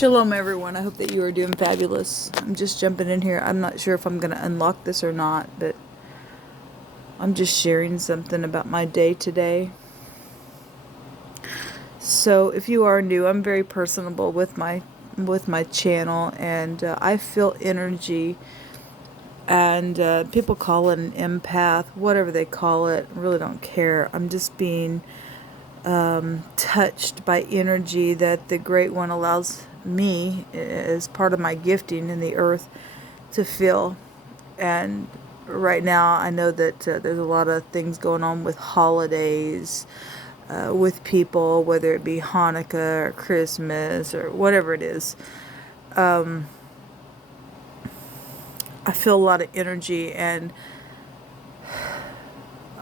Shalom, everyone. I hope that you are doing fabulous. I'm just jumping in here. I'm not sure if I'm going to unlock this or not, but I'm just sharing something about my day today. So if you are new, I'm very personable with my channel, and I feel energy, and people call it an empath, whatever they call it. I really don't care. I'm just being touched by energy that the Great One allows me, as part of my gifting in the earth, to feel. And right now I know that there's a lot of things going on with holidays, with people, whether it be Hanukkah or Christmas or whatever it is. I feel a lot of energy, and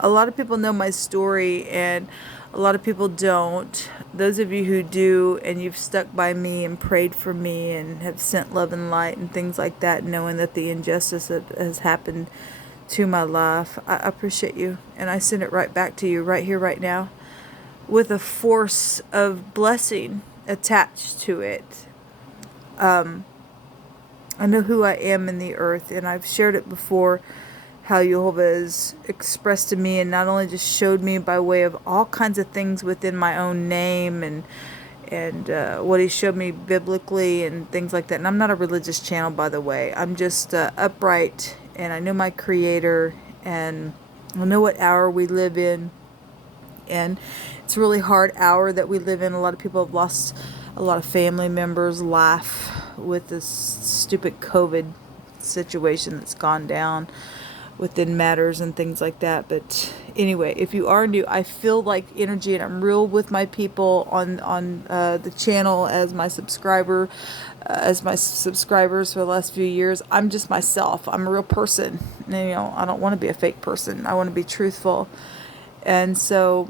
a lot of people know my story, and a lot of people don't. Those of you who do, and you've stuck by me and prayed for me and have sent love and light and things like that, knowing that the injustice that has happened to my life, I appreciate you, and I send it right back to you right here, right now, with a force of blessing attached to it. I know who I am in the earth, and I've shared it before, how Jehovah has expressed to me, and not only just showed me by way of all kinds of things within my own name, and what he showed me biblically and things like that. And I'm not a religious channel, by the way. I'm just upright, and I know my Creator, and I know what hour we live in. And it's a really hard hour that we live in. A lot of people have lost a lot of family members' life with this stupid COVID situation that's gone down within matters and things like that. But anyway, if you are new, I feel like energy, and I'm real with my people on the channel as my subscribers for the last few years. I'm just myself. I'm a real person. And, I don't want to be a fake person. I want to be truthful. And so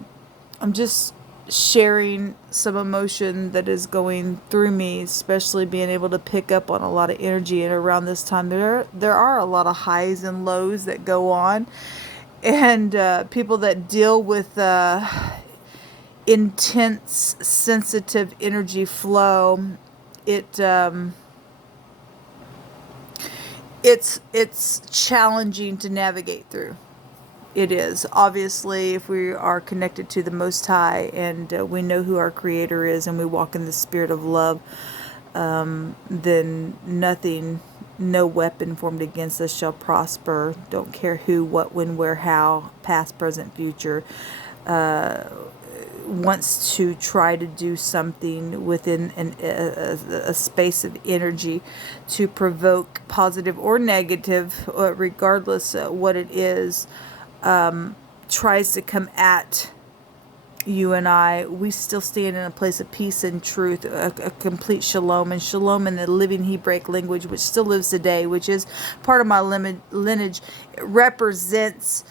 I'm just sharing some emotion that is going through me, especially being able to pick up on a lot of energy. And around this time, there are a lot of highs and lows that go on, and people that deal with intense, sensitive energy flow. It's challenging to navigate through. It is. Obviously, if we are connected to the Most High, and we know who our Creator is, and we walk in the spirit of love, then no weapon formed against us shall prosper. Don't care who, what, when, where, how, past, present, future, wants to try to do something within a space of energy to provoke positive or negative, regardless what it is. Tries to come at you and I. We still stand in a place of peace and truth, a complete shalom, and shalom in the living Hebraic language, which still lives today, which is part of my lineage. It represents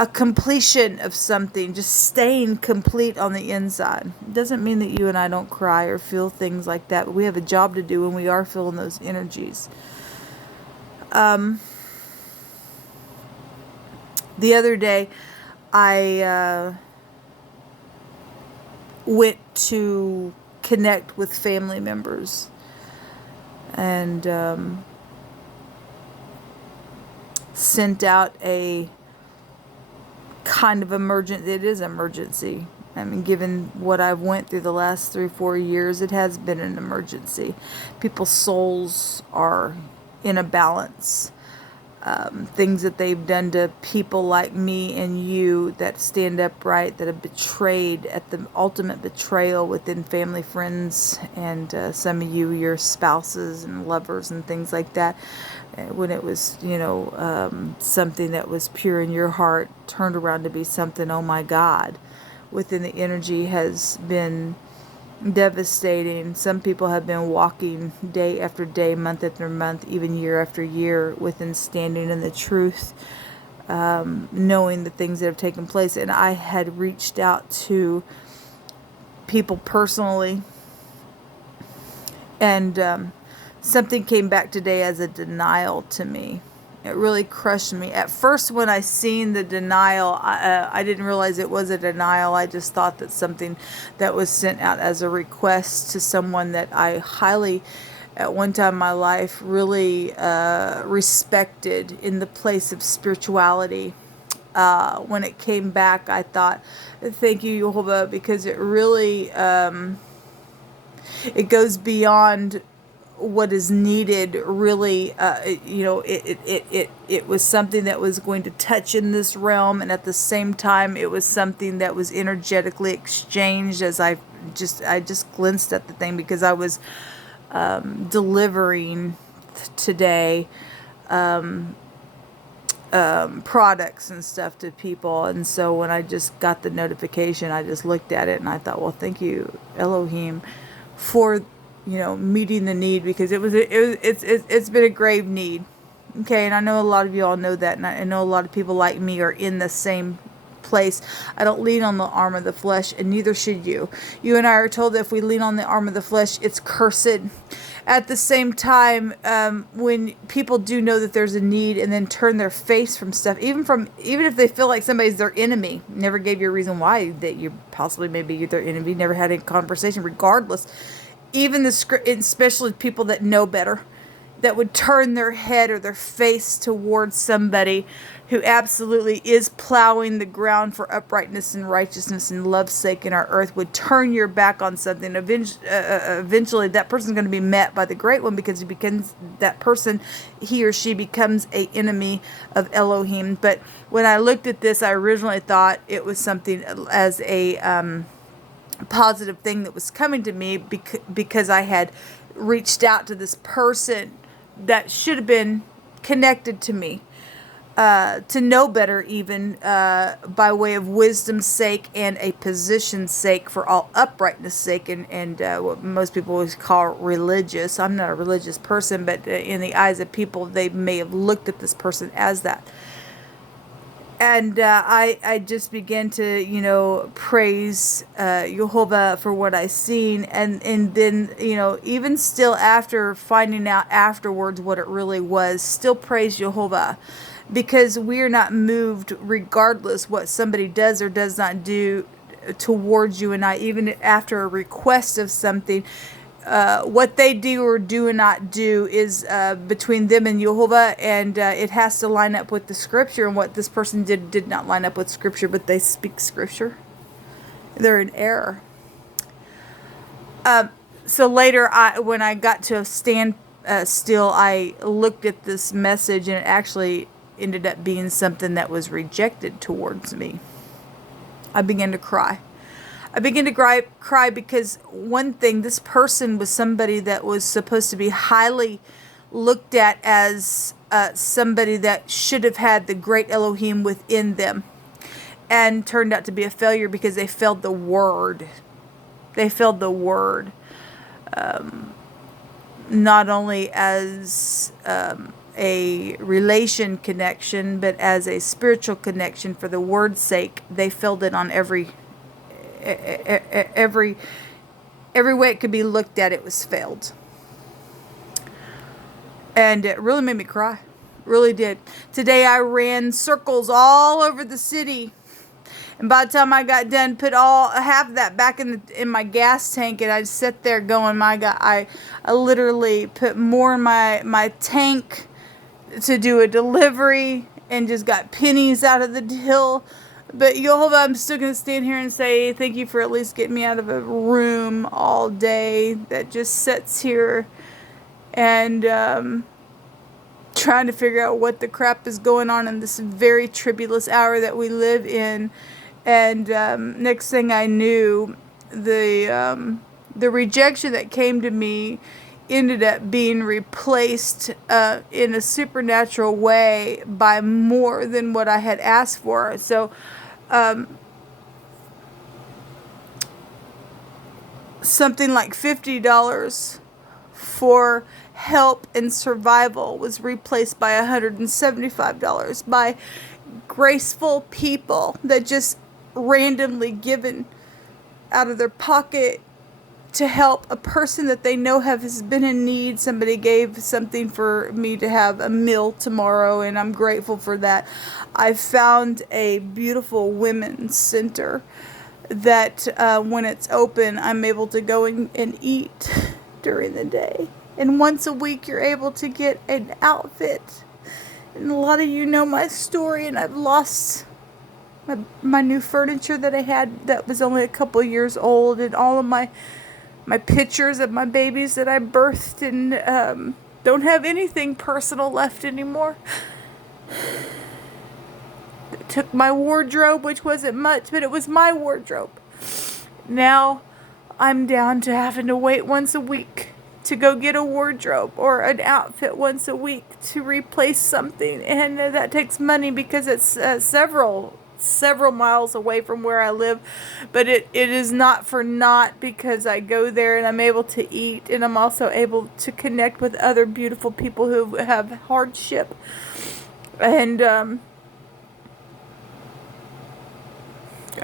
a completion of something, just staying complete on the inside. It doesn't mean that you and I don't cry or feel things like that, but we have a job to do, and we are feeling those energies. The other day, I went to connect with family members, and sent out a kind of emergency. It is emergency. I mean, given what I've went through the last 3-4 years, it has been an emergency. People's souls are in a balance. Things that they've done to people like me and you that stand upright, that have betrayed at the ultimate betrayal within family, friends, and some of you, your spouses and lovers and things like that. When it was, something that was pure in your heart turned around to be something, oh my God, within the energy has been devastating. Some people have been walking day after day, month after month, even year after year, within standing in the truth, knowing the things that have taken place. And I had reached out to people personally, and something came back today as a denial to me. It really crushed me. At first, when I seen the denial, I didn't realize it was a denial. I just thought that something that was sent out as a request to someone that I highly, at one time in my life, really respected in the place of spirituality. When it came back, I thought, thank you, Jehovah, because it really, it goes beyond what is needed. Really, it was something that was going to touch in this realm, and at the same time it was something that was energetically exchanged. As I just glanced at the thing, because I was delivering today products and stuff to people, and so when I just got the notification, I just looked at it and I thought, well, thank you, Elohim, for meeting the need, because it's been a grave need. Okay, and I know a lot of you all know that, and I know a lot of people like me are in the same place. I don't lean on the arm of the flesh, and neither should you. You and I are told that if we lean on the arm of the flesh, it's cursed. At the same time, when people do know that there's a need and then turn their face from stuff, even if they feel like somebody's their enemy, never gave you a reason why that you possibly maybe you're their enemy, never had a conversation, regardless. Even especially people that know better, that would turn their head or their face towards somebody who absolutely is plowing the ground for uprightness and righteousness and love's sake in our earth, would turn your back on something. Eventually that person's going to be met by the Great One, because that person, he or she becomes a enemy of Elohim. But when I looked at this, I originally thought it was something as a positive thing that was coming to me, because I had reached out to this person that should have been connected to me, to know better, even by way of wisdom's sake and a position's sake, for all uprightness sake, and what most people always call religious. I'm not a religious person, but in the eyes of people, they may have looked at this person as that. And I just began to, praise Jehovah for what I seen. And then, even still after finding out afterwards what it really was, still praise Jehovah. Because we are not moved regardless what somebody does or does not do towards you and I, even after a request of something. What they do or do not do is between them and Jehovah, and it has to line up with the scripture. And what this person did not line up with scripture, but they speak scripture. They're in error. So later, when I got to stand still, I looked at this message, and it actually ended up being something that was rejected towards me. I began to cry. I began to cry because, one thing, this person was somebody that was supposed to be highly looked at as somebody that should have had the great Elohim within them, and turned out to be a failure because they failed the word. They failed the word. Not only as a relation connection, but as a spiritual connection for the word's sake. They failed it on every way it could be looked at. It was failed, and it really made me cry. Really did. Today I ran circles all over the city, and by the time I got done, put half of that back in my gas tank, and I sat there going, my God, I literally put more in my tank to do a delivery, and just got pennies out of the deal. But Jehovah, I'm still going to stand here and say thank you for at least getting me out of a room all day that just sits here and trying to figure out what the crap is going on in this very tribulous hour that we live in. And next thing I knew, the rejection that came to me ended up being replaced in a supernatural way by more than what I had asked for. So something like $50 for help and survival was replaced by $175 by graceful people that just randomly given out of their pocket to help a person that they know has been in need. Somebody gave something for me to have a meal tomorrow, and I'm grateful for that. I found a beautiful women's center that when it's open, I'm able to go and eat during the day. And once a week, you're able to get an outfit. And a lot of you know my story, and I've lost my new furniture that I had that was only a couple years old, and all of my pictures of my babies that I birthed, and don't have anything personal left anymore. It took my wardrobe, which wasn't much, but it was my wardrobe. Now I'm down to having to wait once a week to go get a wardrobe or an outfit once a week to replace something, and that takes money because it's several miles away from where I live, but it is not for naught, because I go there and I'm able to eat, and I'm also able to connect with other beautiful people who have hardship, and I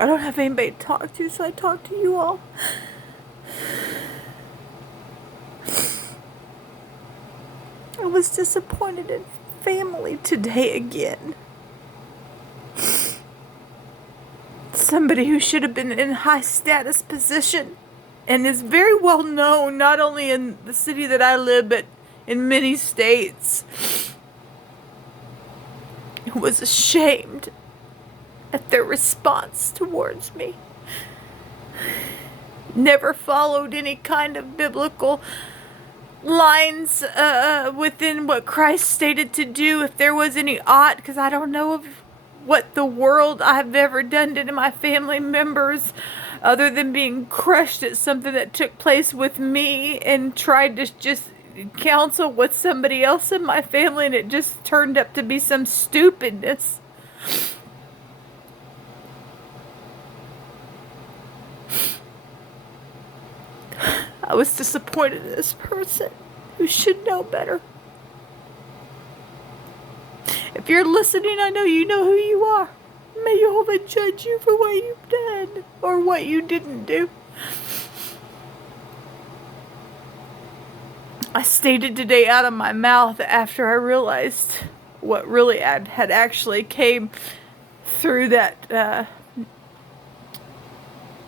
don't have anybody to talk to, so I talk to you all. I was disappointed in family today again. Somebody who should have been in a high status position and is very well known, not only in the city that I live, but in many states, was ashamed at their response towards me. Never followed any kind of biblical lines within what Christ stated to do, if there was any ought, because I don't know of what the world I've ever done to my family members other than being crushed at something that took place with me, and tried to just counsel with somebody else in my family, and it just turned up to be some stupidness. I was disappointed in this person who should know better. If you're listening, I know you know who you are. May Jehovah judge you for what you've done or what you didn't do. I stated today out of my mouth after I realized what really had actually came through that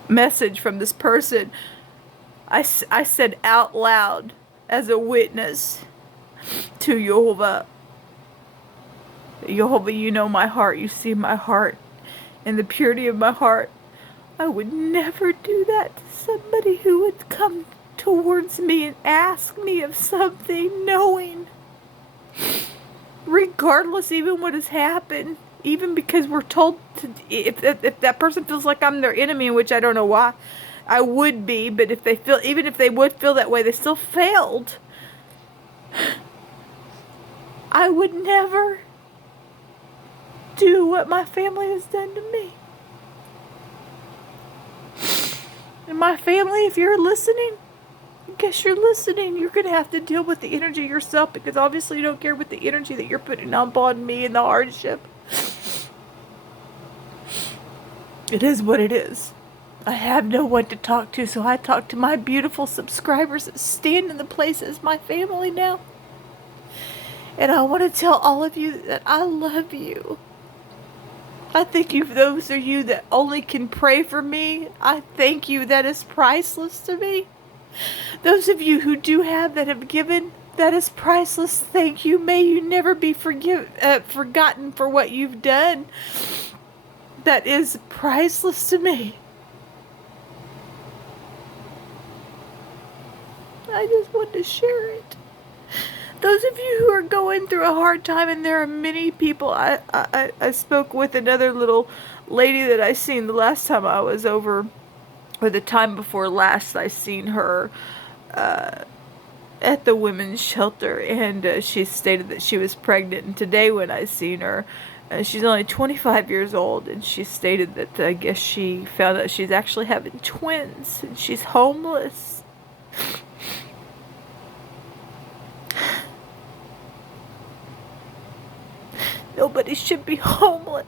message from this person. I said out loud as a witness to Jehovah, Jehovah, you know my heart, you see my heart, and the purity of my heart. I would never do that to somebody who would come towards me and ask me of something, knowing, regardless even what has happened, even because we're told to, if that person feels like I'm their enemy, which I don't know why I would be, but if they feel, even if they would feel that way, they still failed. I would never do what my family has done to me. And my family, if you're listening, I guess you're listening, you're going to have to deal with the energy yourself, because obviously you don't care with the energy that you're putting upon me and the hardship. It is what it is. I have no one to talk to, so I talk to my beautiful subscribers that stand in the place as my family now. And I want to tell all of you that I love you. I thank you for those of you that only can pray for me. I thank you. That is priceless to me. Those of you who do have, that have given, that is priceless. Thank you. May you never be forgotten for what you've done. That is priceless to me. I just want to share it. Those of you who are going through a hard time, and there are many people. I spoke with another little lady that I seen the last time I was over, or the time before last I seen her at the women's shelter, and she stated that she was pregnant. And today when I seen her, she's only 25 years old, and she stated that I guess she found out she's actually having twins, and she's homeless. Nobody should be homeless.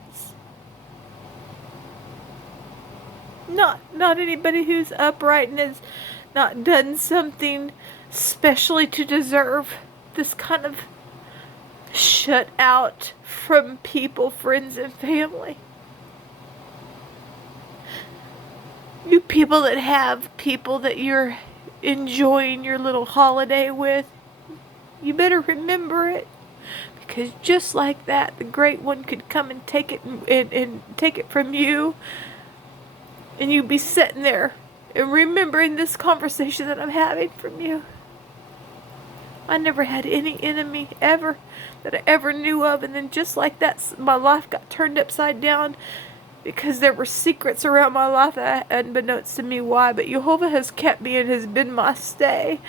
Not anybody who's upright and is not done something specially to deserve this kind of shut out from people, friends, and family. You people that have people that you're enjoying your little holiday with, you better remember it. Because just like that, the Great One could come and take it and take it from you. And you'd be sitting there and remembering this conversation that I'm having from you. I never had any enemy ever that I ever knew of. And then just like that, my life got turned upside down. Because there were secrets around my life, unbeknownst to me why. But Jehovah has kept me and has been my stay.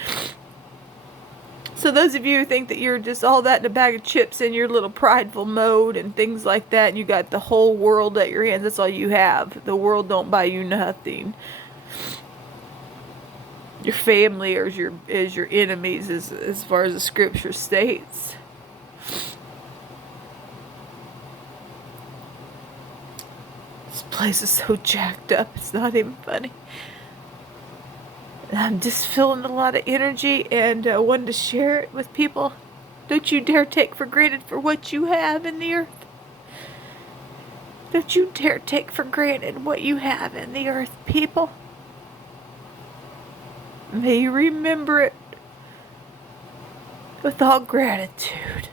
So those of you who think that you're just all that in a bag of chips in your little prideful mode and things like that, and you got the whole world at your hands, that's all you have. The world don't buy you nothing. Your family is your enemies, as far as the scripture states. This place is so jacked up, it's not even funny. I'm just feeling a lot of energy, and I wanted to share it with people. Don't you dare take for granted for what you have in the earth. Don't you dare take for granted what you have in the earth, people. May you remember it with all gratitude.